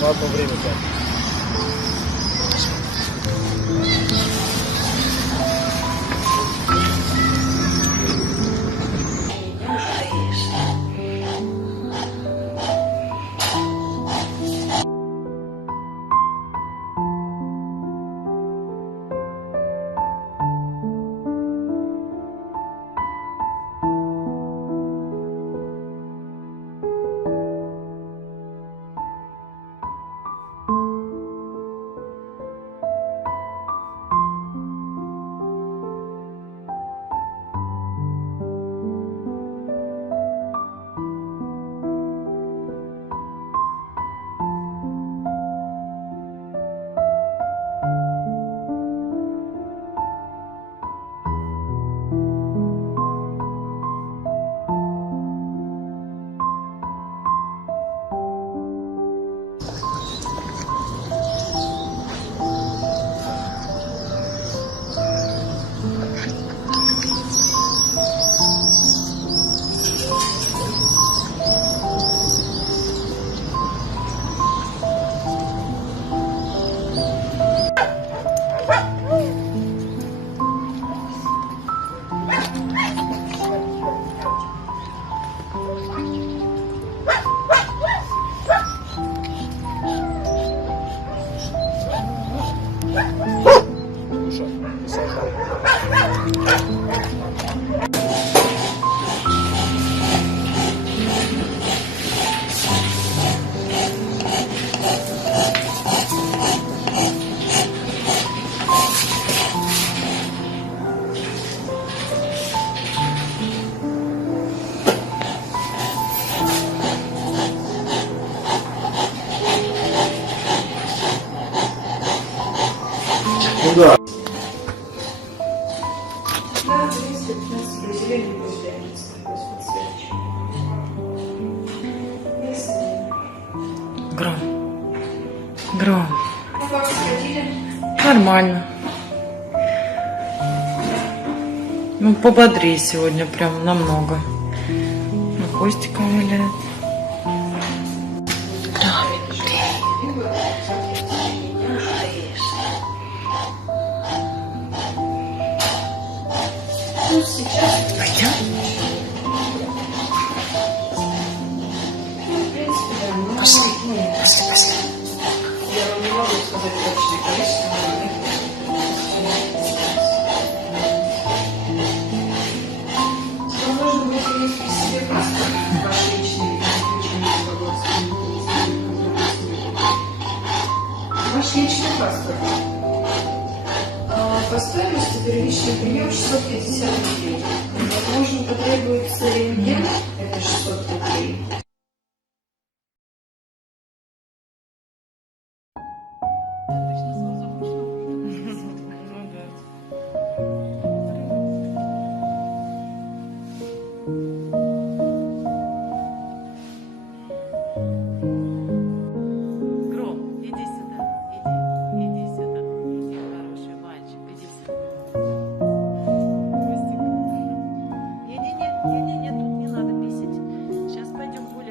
но на одно время так. Да. Да, 30-15 определений выделяется такой спецсвечи. Гром. Ну, как сходили? Нормально. Ну, пободрее сегодня прям намного. Ну, Костика валяет. Ну, сейчас, Пойдем? ну, в принципе, да. Ну, Пошли. ну, Пошли. я вам не могу сказать точное количество, но нужно будет иметь при себе паспорт, ваш личный, ваш личный паспорт. По стоимости первичный прием 650 рублей. Возможно, потребуется рентген, это 600 рублей. Гром, иди сюда. Иди сюда. Иди, хороший мальчик, иди сюда. Костик. Не-не-не, тут не надо писать. Сейчас пойдем гулять.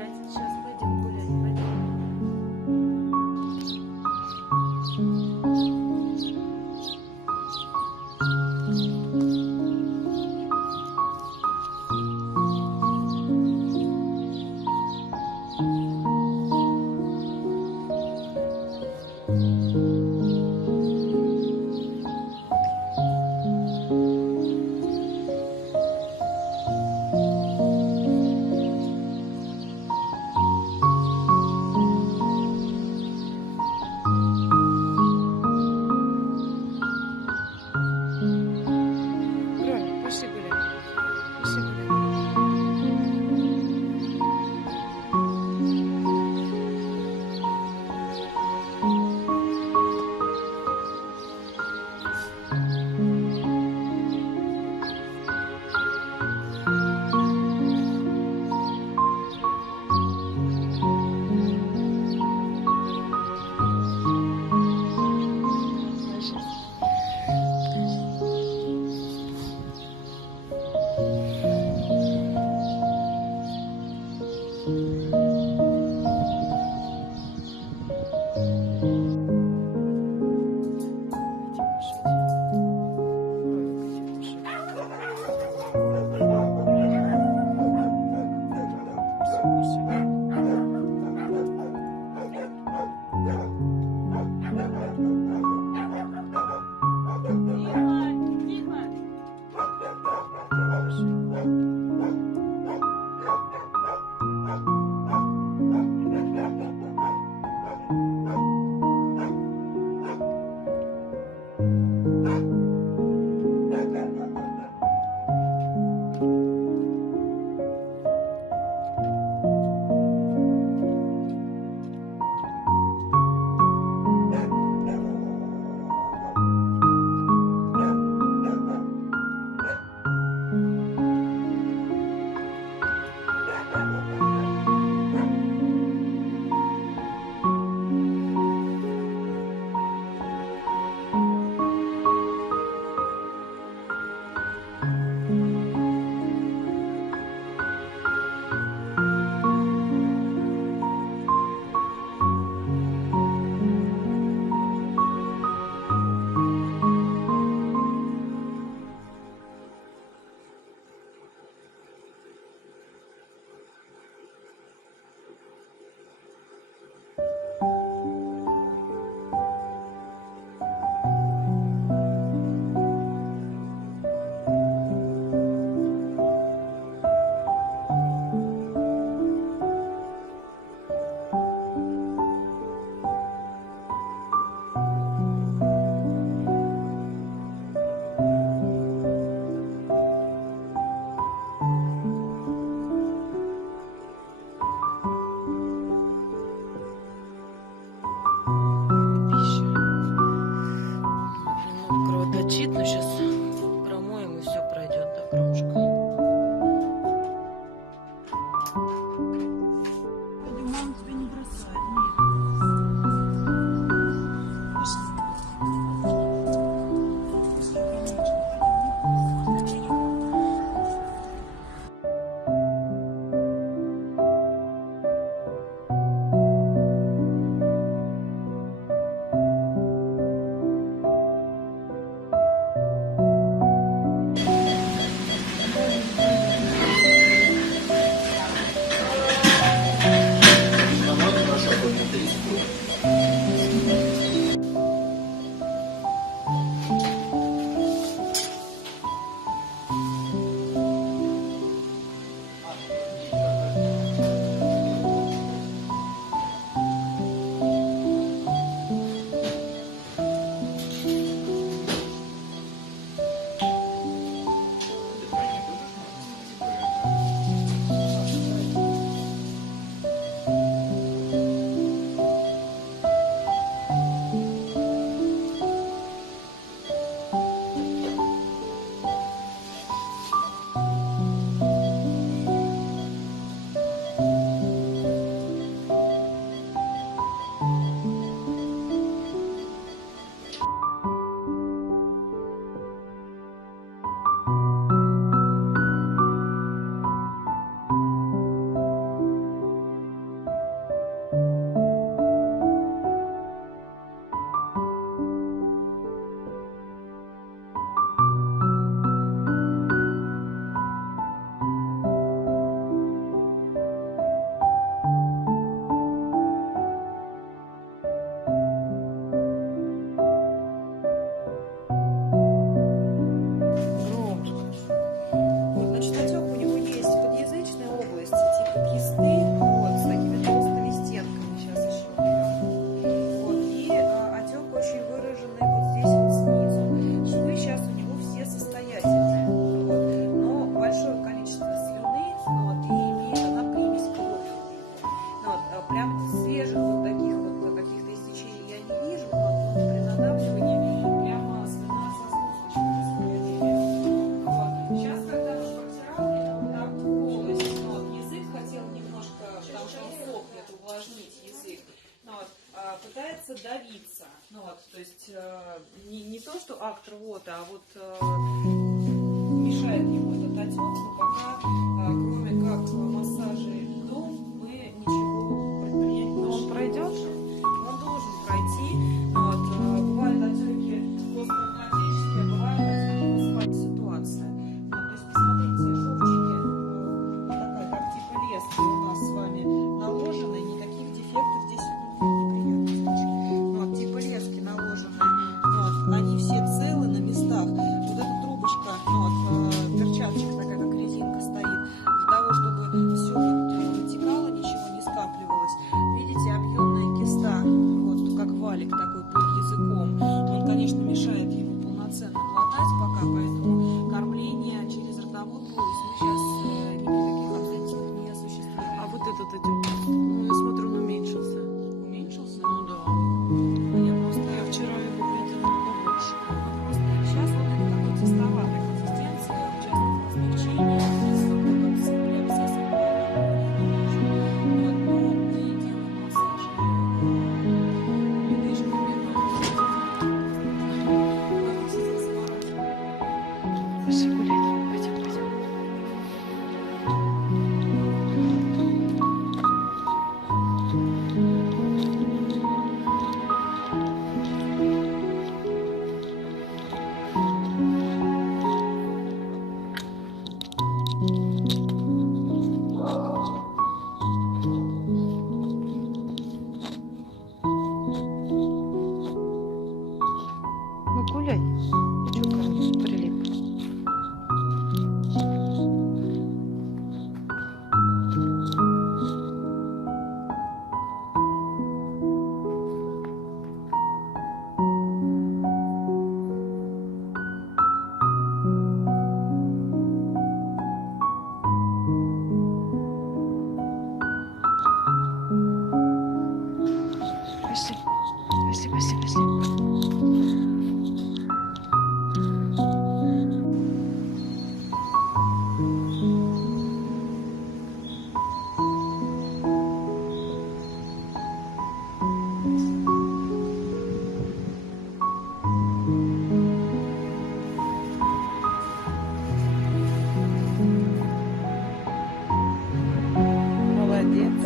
пытается давиться. Ну, вот, то есть не то, что акт рвоты, а вот мешает ему этот отек, но пока, кроме как массажа и льдом, мы ничего предпринять не можем. Он пройдет? Он должен пройти. Вот, бывают отеки посттравматические, бывают отеки постфактические ситуации. Вот, то есть, посмотрите, шовчики, такая как типа лески у нас с вами наложены, никаких дефектов здесь неприятных. Вот, типа лески наложены. Вот, они все целы на местах. Вот эта трубочка, вот, перчаточка такая, как резинка стоит, для того, чтобы все вытекало, ничего не скапливалось. Видите, объемная киста, вот как валик такой под языком. Он, конечно, мешает ему полноценно глотать пока, поэтому кормление через ротовой полость мы сейчас никаких обстоятельств не осуществляем. А вот этот отек, ну, я смотрю, он уменьшился. Уменьшился? Ну да. Я вчера его видела побольше. Сейчас вот это такой тестоватая консистенция, участвует в смягчении, при обсасывании. Вот, но мы делаем массажи ледышками, Пошли гулять. Пойдем, пойдем. Ну гуляй. Ты чё, короче, прилип? Пошли. Пошли, пошли, пошли. Молодец.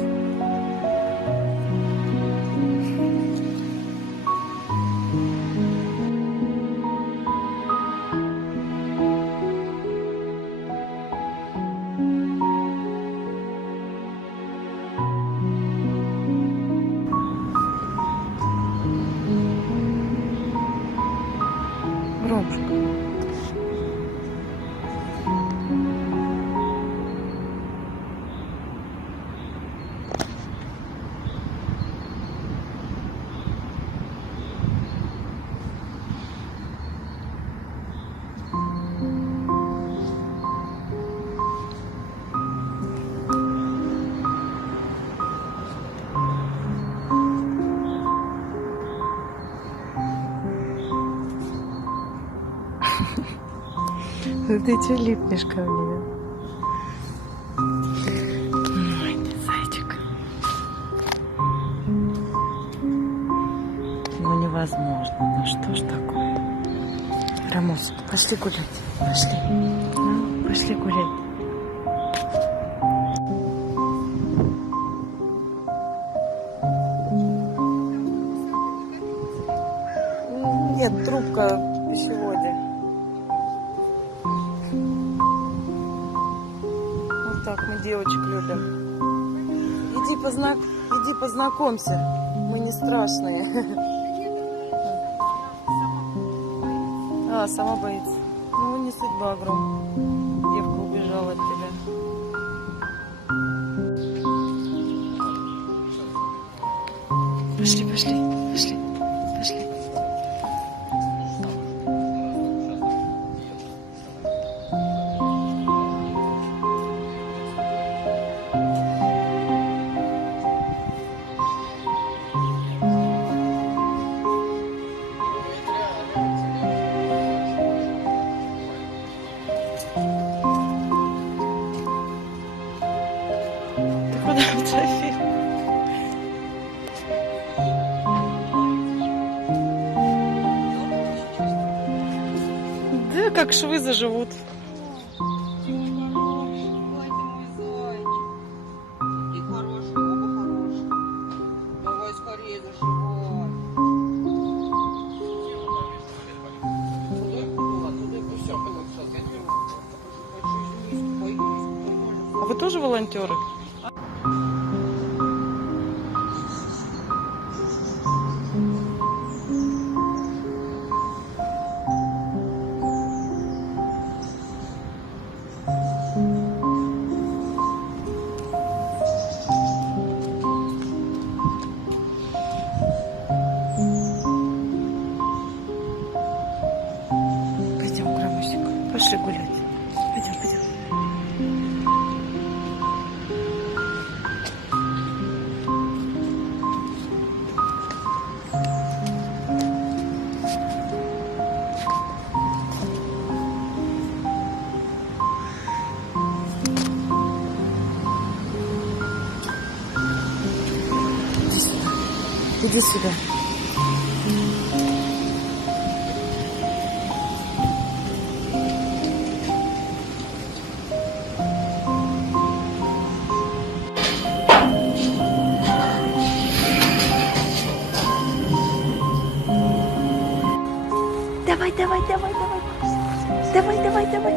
Громко. Ну ты че липнешь ко мне? Ой, ты зайчик. Ну невозможно. Ну что ж такое? Рамос, пошли гулять. Пошли. Ну, пошли гулять. Нет, трубка пищеводе. Вот так мы девочек любим. Иди познакомься. Мы не страшные. А, сама боится. Ну, не судьба, Гром. Девка убежала от тебя. Пошли, пошли, пошли, пошли. Ты куда, София? как швы заживут. Ой, ты мой зайчик. Ты хороший, оба хорошие. Давай скорее зашивай. А вы тоже волонтеры? Пойдем, Громусик, пошли гулять. Пойдем, пойдем. Иди сюда. Давай, давай, давай, давай. Давай, давай, давай.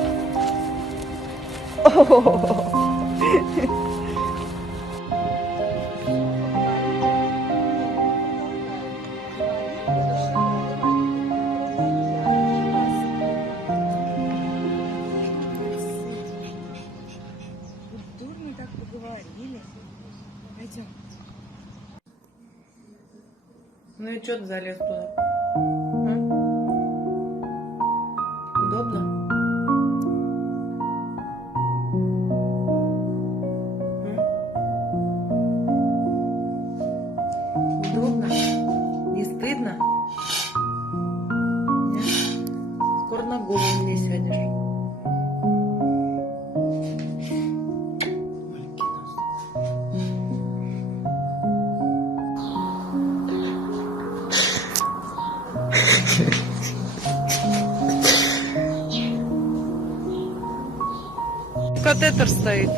Культурно так поговорили. Пойдем. Ну и что ты залез туда? Удобно? Удобно? Не стыдно? Нет? Скоро на голову мне сядешь. Катетер стоит.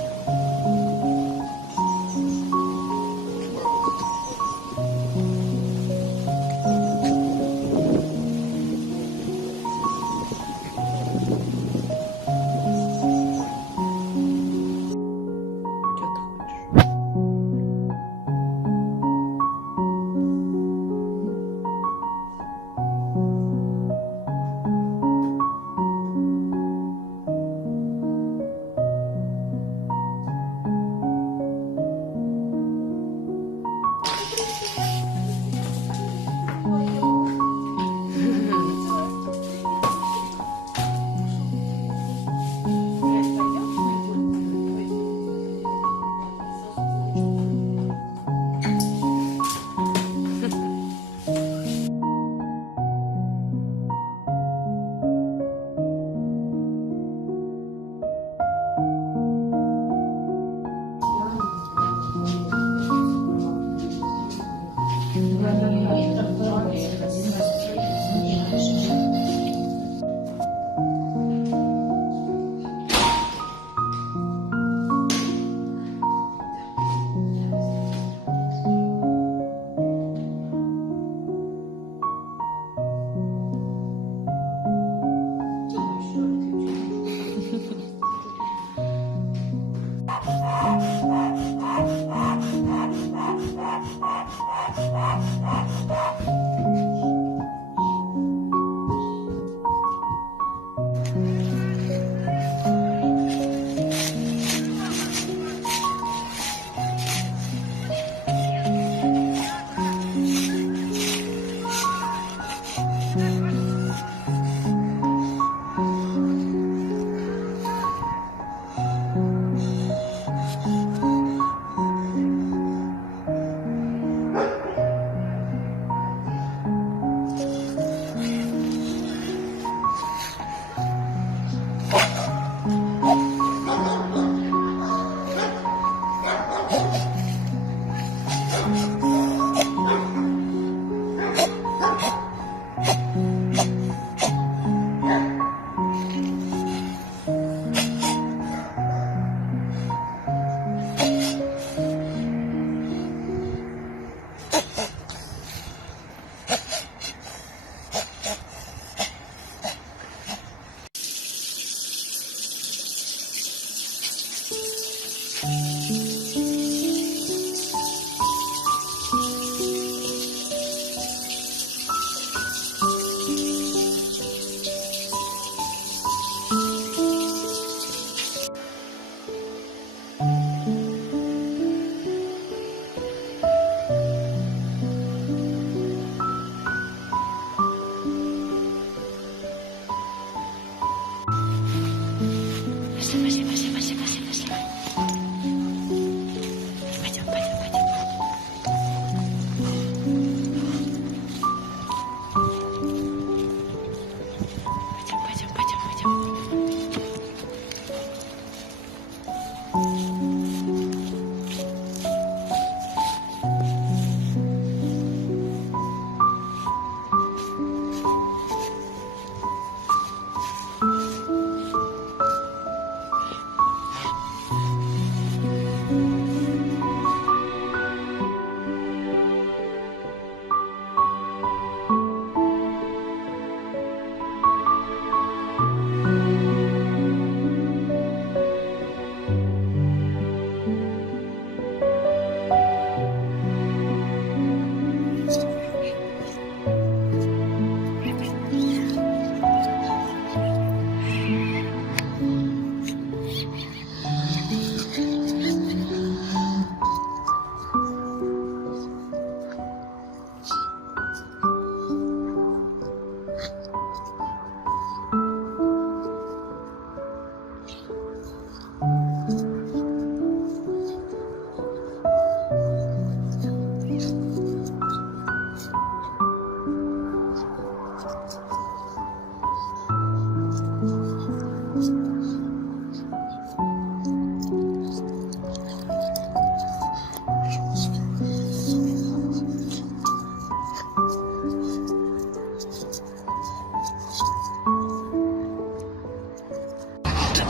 Что ты хочешь?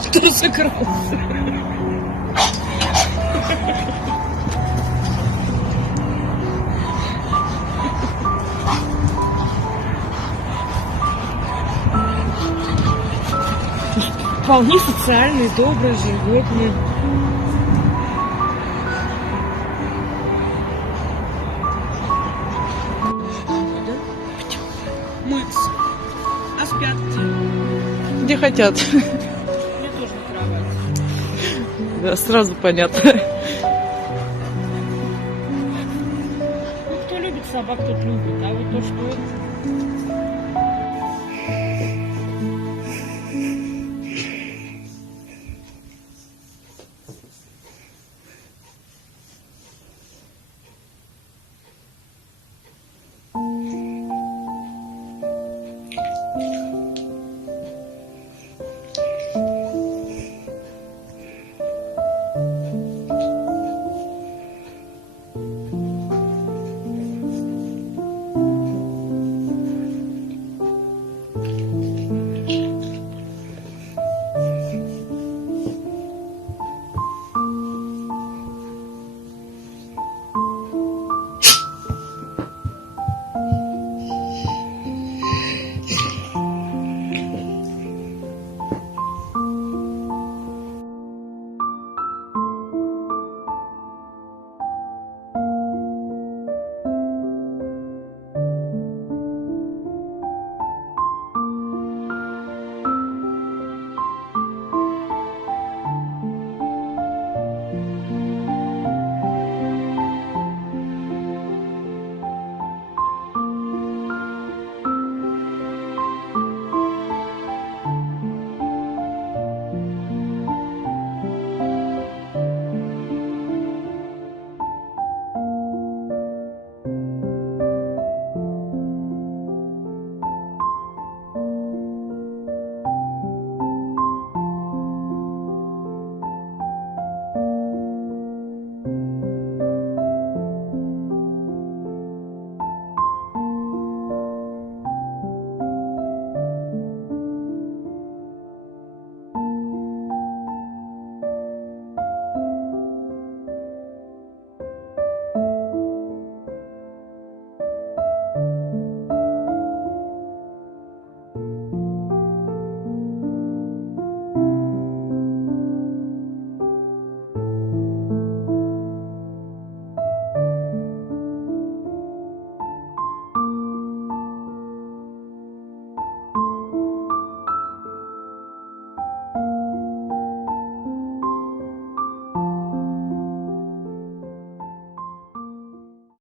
Кто закрылся? Вполне социальные, добрые животные. Мыться. А спят где? Где хотят. Мне тоже на кровати. Да, сразу понятно. Ну, кто любит собак, тот любит. А вот то, что